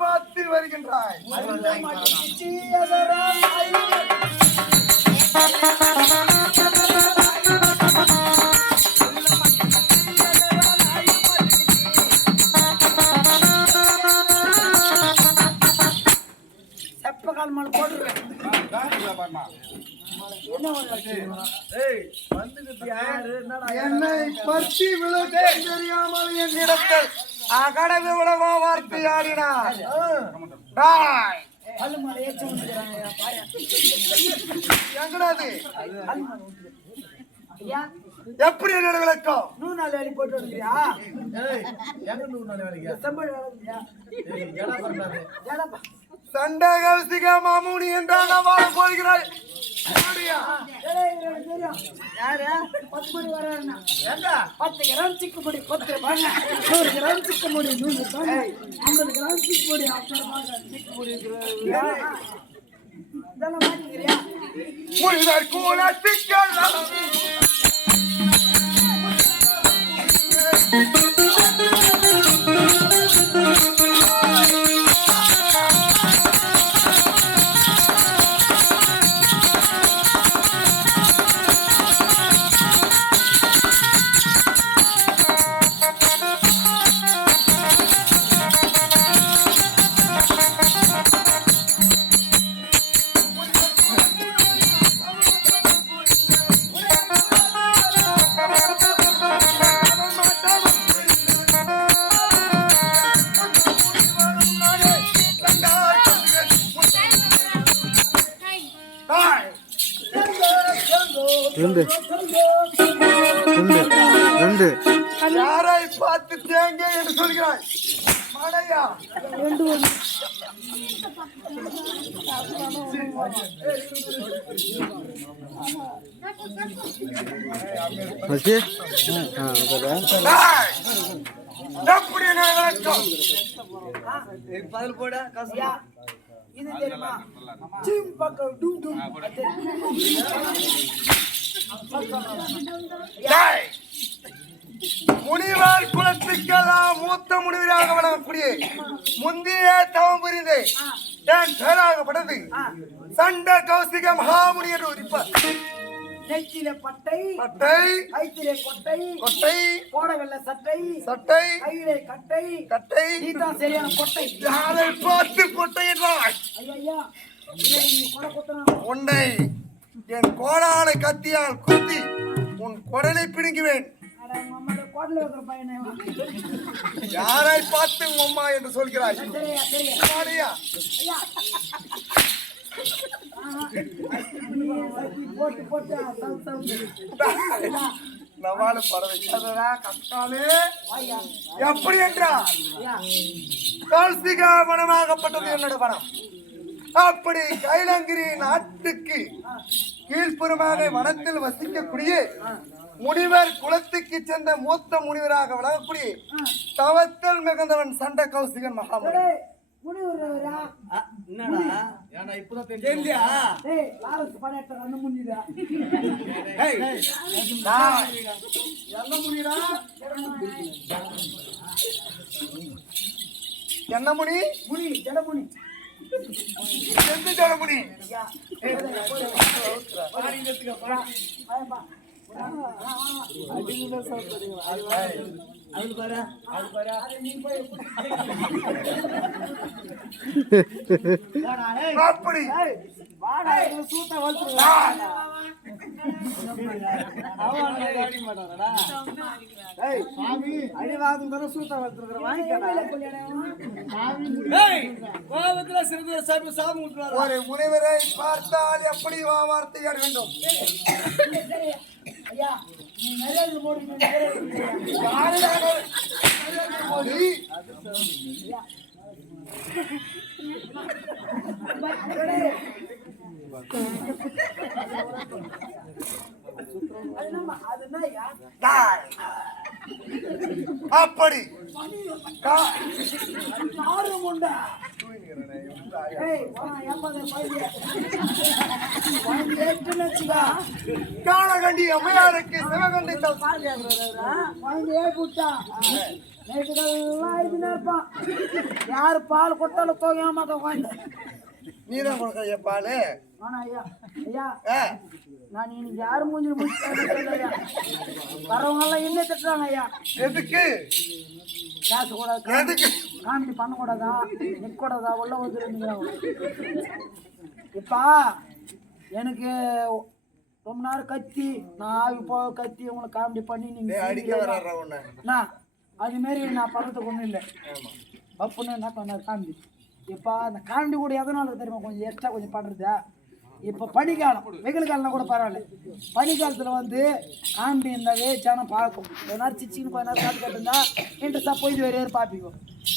பார்த்து வருகின்றாய்? என்னை பற்றி விழுந்து தெரியாமல் என்னிடத்தில் அகடவு உலகோ வார்த்தை ஆடினார். எங்கடாது எப்படி என்னோட விளக்கம்? 100 நாள் வேலை போட்டு வந்துறியா? சண்டை கௌசிக மாமுனி என்றால் வாழ போகிறாய். யாரு 10 மணி வர 10 கிராம் சிக்கு முடி 10 ரூபாய் 100 கிராம் சிக்கு முடி 100 ரூபாய் 50 கிராம் சிக்கு முடி 50 ரூபாய் சிக்கு முடி இதெல்லாம் மாட்டிக்கிறியா? முழுதற் கூலத்திக்கல் யாரை பார்த்து தேங்க என்று சொல்கிறாய்? மடையா எப்படி பதில் போட இது தெரியுமா? சிம் பக்கம் டும் டும் முனிவால் குலத்துக்கெல்லாம் மூத்த முனிவராக வழங்கக்கூடிய முந்தைய தவம் புரிந்து என் பேராகப்பட்டது சண்ட கௌசிக மகாமுனி என்று உரிப்பார். நெற்றியில பட்டை பட்டை, கைத்திலே கொட்டை கொட்டை, போடவில்லை சட்டை சட்டை, கையிலே கட்டை கட்டை. நீதான் சரியான கொட்டை. யாரை பார்த்து கொட்டை என்றாய்? ஐயா நீ கொலை குத்துறான். உன்னை என் கோடாலை கத்தியால் குத்தி உன் குடலை பிடுங்குவேன். யாரை பார்த்து உம்மா என்று சொல்கிறாய்? எப்படி என்றால் கௌசிகா வனமாகப்பட்டது என்னோட வனம். அப்படி கைலங்கிரி நாட்டுக்கு கீழ்ப்புறமாக வனத்தில் வசிக்கக்கூடிய முனிவர் குலத்துக்கு சேர்ந்த மூத்த முனிவராக விளங்கக்கூடிய தவத்தில் மிகுந்தவன் சண்ட கௌசிகன் மகாமுனி. என்ன முனி? முனி ஜடமுனி. எந்த ஜடமுனி? அப்படி சூத்த அடிவாங்க சூத்த ஒரு முனிவரை பார்த்தால் எப்படி வார்த்தையாட வேண்டும்? ஐயா நீ நிறைய போடுங்க. அப்படி நாறு முண்டை. ஏய், போடா, ஏமாந்த பையன். குழந்தைன்னு வச்சுக்கோ. காணகண்டி அம்மையாருக்கு சிவகண்டி குழந்தையே கூட்டா. நைட்டுக்கெல்லாம் ஆயிடுச்சுன்னு இருப்பான். யாரு பால் கொடுத்தாலும் போக ஏமாத்த குழந்தை. நீதான் கொடுக்க பாலு. ஆனா ஐயா, ஐயா, ஆ, நான் இன்னைக்கு யாரு மூஞ்சி முடிச்சு ஐயா. வரவங்க எல்லாம் என்ன திட்டுறாங்க ஐயா. எதுக்கு பேசக்கூடாது, எதுக்கு காமெடி பண்ணக்கூடாதா, நிற்கக்கூடாதா, உள்ள வந்துருங்கிறாங்க. இப்பா எனக்கு ரொம்ப நேரம் கத்தி நான் ஆவி போக கத்தி உங்களை காமெடி பண்ணி நீங்க அடிக்க வர்ற உன்ன அது மாரி நான் பண்றதுக்கு ஒன்றும் இல்லை. பப்புன்னு என்ன பண்ணார் காமெடி. இப்போ அந்த காமெடி கூட எதனால தெரியுமா கொஞ்சம் எக்ஸ்ட்ரா கொஞ்சம் பண்ணுறது. இப்போ பனிக்காலம், வெயில் காலம்னா கூட பரவாயில்ல. பனிக்காலத்தில் வந்து காமெடி இருந்தாவே ஜனம் பார்க்கும். கொஞ்ச நேரம் சிச்சின்னு கொஞ்ச நேரம் காத்து கட்டுந்தா இன்ட்ரெஸ்டாக போயிட்டு வரையாரு பார்ப்பிக்கும்.